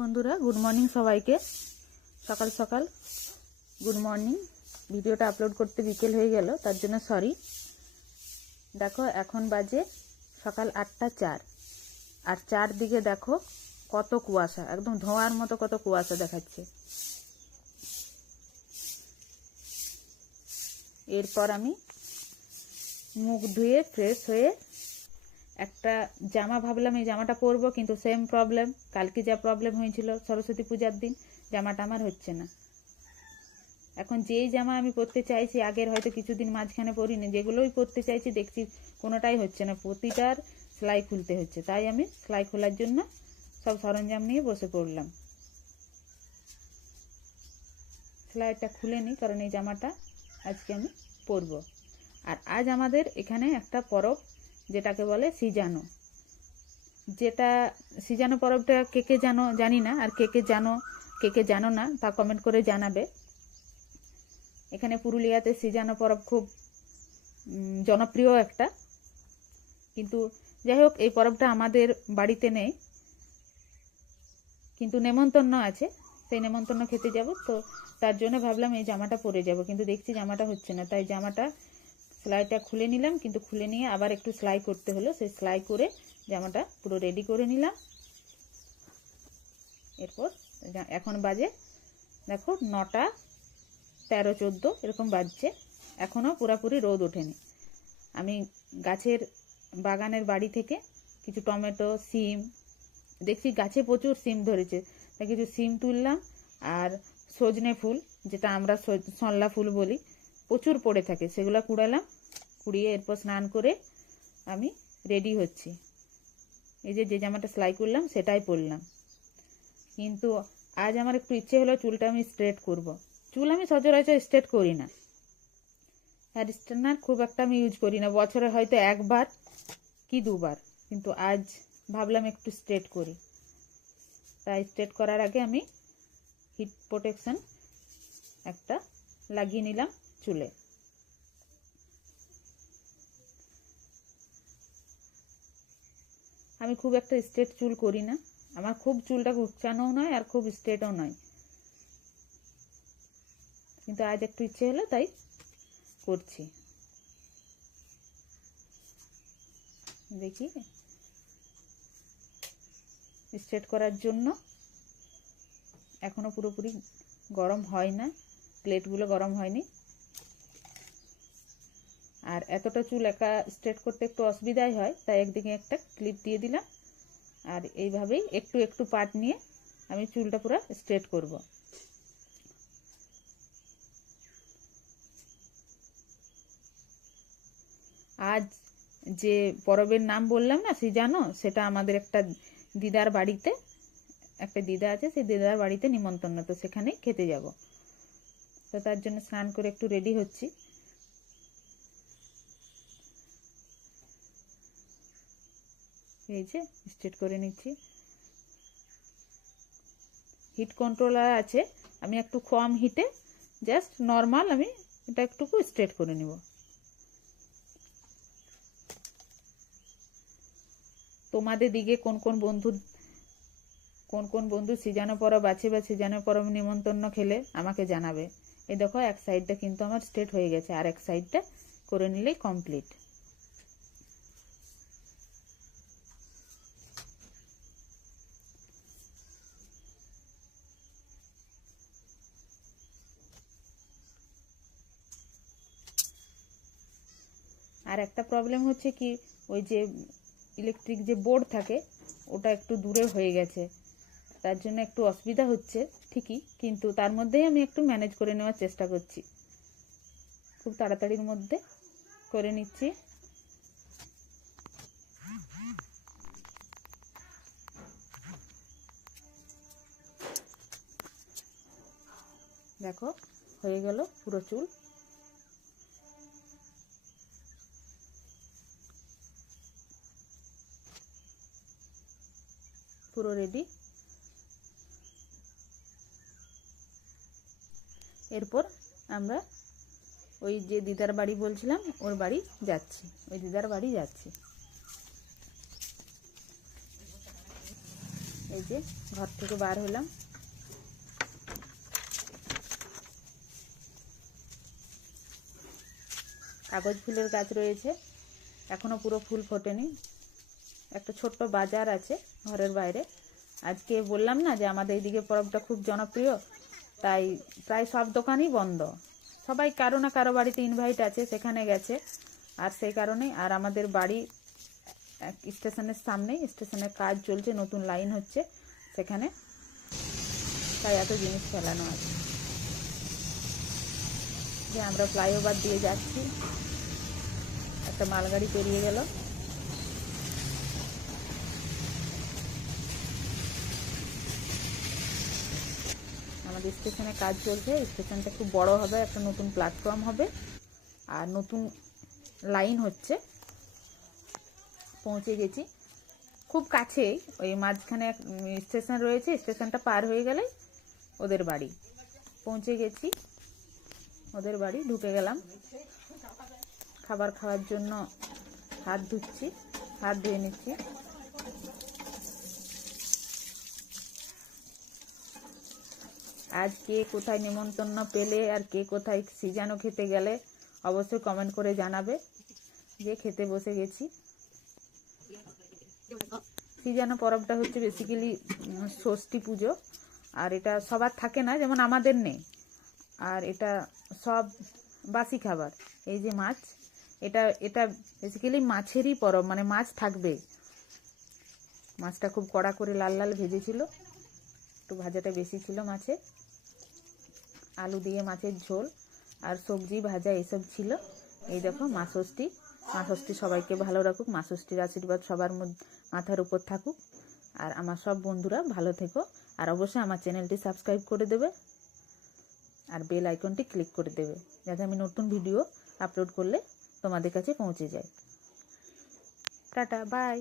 বন্ধুরা good morning সবাইকে। সকাল সকাল গুড মর্নিং ভিডিওটা আপলোড করতে বিকেল হয়ে গেল, তার জন্য সরি দেখো, এখন বাজে সকাল আটটা চার। আর চারদিকে দেখো কত কুয়াশা, একদম ধোঁয়ার মতো কত কুয়াশা দেখাচ্ছে। এরপর আমি মুখ ধুয়ে ফ্রেশ হয়ে একটা জামা ভাবলাম, এই জামাটা পরবো, কিন্তু সেম প্রবলেম কালকে যা প্রবলেম হয়েছিল, সরস্বতী পূজার দিন, জামাটা আমার হচ্ছে না। এখন যেই জামা আমি পরতে চাইছি, আগের হয়তো কিছুদিন মাঝখানে পরিনি, যেগুলোই পরতে চাইছি, দেখছি কোনোটাই হচ্ছে না। প্রতিটার সেলাই খুলতে হচ্ছে। তাই আমি সেলাই খোলার জন্য সব সরঞ্জাম নিয়ে বসে পড়লাম। সেলাইটা খুলে নিই, কারণ এই জামাটা আজকে আমি পরবো। আর আজ আমাদের এখানে একটা পরব যেটাকে বলে সিজানো। যেটা সিজানো পরবটা কে কে জানো জানি না, আর কে কে জানো, কে কে জানো না তা কমেন্ট করে জানাবে। এখানে পুরুলিয়াতে সিজানো পরব খুব জনপ্রিয় একটা। কিন্তু যাই হোক, এই পরবটা আমাদের বাড়িতে নেই। কিন্তু নেমন্তন্ন আছে, সেই নেমন্তন্ন খেতে যাব। তো তার জন্য ভাবলাম এই জামাটা পরে যাব, কিন্তু দেখছি জামাটা হচ্ছে না। তাই জামাটা সেলাইটা খুলে নিলাম, কিন্তু খুলে নিয়ে আবার একটু সেলাই করতে হলো। সেই সেলাই করে জামাটা পুরো রেডি করে নিলাম। এরপর এখন বাজে, দেখো নটা তেরো চোদ্দ, এরকম বাজছে। এখনও পুরাপুরি রোদ ওঠেনি। আমি গাছের বাগানের বাড়ি থেকে কিছু টমেটো, সিম, দেখছি গাছে প্রচুর সিম ধরেছে। তাই কিছু সিম তুললাম আর সজনে ফুল, যেটা আমরা সল্লা ফুল বলি প্রচুর পড়ে থাকে। সেগুলো কুড়ালাম, কুড়িয়ে এরপর স্নান করে আমি রেডি হচ্ছি। এই যে যে জামাটা সেলাই করলাম, সেটাই পরলাম। কিন্তু আজ আমার একটু ইচ্ছে হলো চুলটা আমি স্ট্রেট করব। চুল আমি সচরাচর স্ট্রেট করি না। হেয়ার স্ট্রেটনার খুব একটা আমি ইউজ করি না। বছরে হয়তো একবার কি দুবার, কিন্তু আজ ভাবলাম একটু স্ট্রেট করি। তাই স্ট্রেট করার আগে আমি হিট প্রোটেকশন একটা লাগিয়ে নিলাম। চুলে। আমি খুব একটা স্ট্রেট চুল করি না। আমার খুব চুলটা কুচানোও নয় আর খুব স্ট্রেটও নয়। কিন্তু আজ একটু ইচ্ছে হলো তাই করছি। দেখি। স্ট্রেট করার জন্য এখনও পুরোপুরি গরম হয় না। প্লেটগুলো গরম হয়নি। আর এতটা চুল একা স্ট্রেট করতে একটু অসুবিধাই হয়, তাই একদিকে একটা ক্লিপ দিয়ে দিলাম। আর এইভাবেই একটু একটু পাট নিয়ে আমি চুলটা পুরো স্ট্রেট করব। আজ যে পরবের নাম বললাম না, সে জানো? সেটা আমাদের একটা দিদার বাড়িতে, একটা দিদা আছে, সেই দিদার বাড়িতে নিমন্ত্রণ, তো সেখানেই খেতে যাব। তো তার জন্য স্নান করে একটু রেডি হচ্ছি। এই যে স্ট্রেট করে নিচ্ছি। হিট কন্ট্রোলার আছে, আমি একটু কম হিটে জাস্ট নর্মাল আমি এটা একটুকু স্ট্রেট করে নিব। তোমাদের দিকে কোন কোন বন্ধুর কোন কোন বন্ধু সিজানো পরব, আছে বা সিজানো পরব, নিমন্ত্রণ খেলে আমাকে জানাবে। এই দেখো, এক সাইডটা কিন্তু আমার স্ট্রেট হয়ে গেছে, আর এক সাইডটা করে নিলেই কমপ্লিট আর একটা প্রবলেম হচ্ছে কি, ওই যে ইলেকট্রিক যে বোর্ড থাকে, ওটা একটু দূরে হয়ে গেছে। তার জন্য একটু অসুবিধা হচ্ছে, ঠিকই, কিন্তু তার মধ্যেই আমি একটু ম্যানেজ করে নেওয়ার চেষ্টা করছি। খুব তাড়াতাড়ির মধ্যে করে নিচ্ছি। দেখো, হয়ে গেল পুরো চুল। পুরো রেডি এরপর আমরা ওই যে দিদার বাড়ি বলছিলাম, ওর বাড়ি যাচ্ছি। ওই দিদার বাড়ি যাচ্ছি। এই যে ঘর থেকে বার হলাম। কাগজ ফুলের গাছ রয়েছে। এখনও পুরো ফুল ফোটেনি। একটা ছোট্ট বাজার আছে ঘরের বাইরে। আজকে বললাম না যে আমাদের এইদিকে পরবটা খুব জনপ্রিয়, তাই প্রায় সব দোকানই বন্ধ। সবাই কারও না কারও বাড়িতে ইনভাইট আছে, সেখানে গেছে। আর সেই কারণে আর আমাদের বাড়ি এক স্টেশনের সামনেই, স্টেশনের কাজ চলছে, নতুন লাইন হচ্ছে সেখানে। তাই এত জিনিস ফেলানো আছে। যে আমরা ফ্লাইওভার দিয়ে যাচ্ছি। একটা মালগাড়ি পেরিয়ে গেল। আমাদের স্টেশনে কাজ চলছে স্টেশনটা খুব বড় হবে, একটা নতুন প্ল্যাটফর্ম হবে। আর নতুন লাইন হচ্ছে। পৌঁছে গেছি। খুব কাছেই, ওই মাঝখানে স্টেশন রয়েছে, স্টেশনটা পার হয়ে গেলে ওদের বাড়ি। পৌঁছে গেছি, ওদের বাড়ি, ঢুকে গেলাম। খাবার খাওয়ার জন্য হাত ধুচ্ছি, হাত ধুয়ে নিচ্ছি। আজ কে কোথায় নেমন্তন্ন পেলে আর কে কোথায় সিজানো খেতে গেলে অবশ্যই কমেন্ট করে জানাবে যে খেতে বসে গেছি। সিজানো পরবটা হচ্ছে বেসিক্যালি ষষ্ঠী পুজো। আর এটা সবার থাকে না, যেমন আমাদের নেই। আর এটা সব বাসি খাবার। এই যে মাছ, এটা এটা বেসিক্যালি মাছেরই পরব মানে মাছ থাকবে। মাছটা খুব কড়া করে লাল লাল ভেজেছিল। ভাজাটা বেশি ছিল মাছে আলু দিয়ে মাছের ঝোল আর সবজি ভাজা এসব ছিল। এই দেখো মা ষষ্ঠী মা ষষ্ঠী সবাইকে ভালো রাখুক মা ষষ্ঠীর আশীর্বাদ সবার মাথার উপর থাকুক। আর আমার সব বন্ধুরা ভালো থেকো। আর অবশ্যই আমার চ্যানেলটি সাবস্ক্রাইব করে দেবে। আর বেল আইকনটি ক্লিক করে দেবে, যাতে আমি নতুন ভিডিও আপলোড করলে তোমাদের কাছে পৌঁছে যায়। Tata, bye.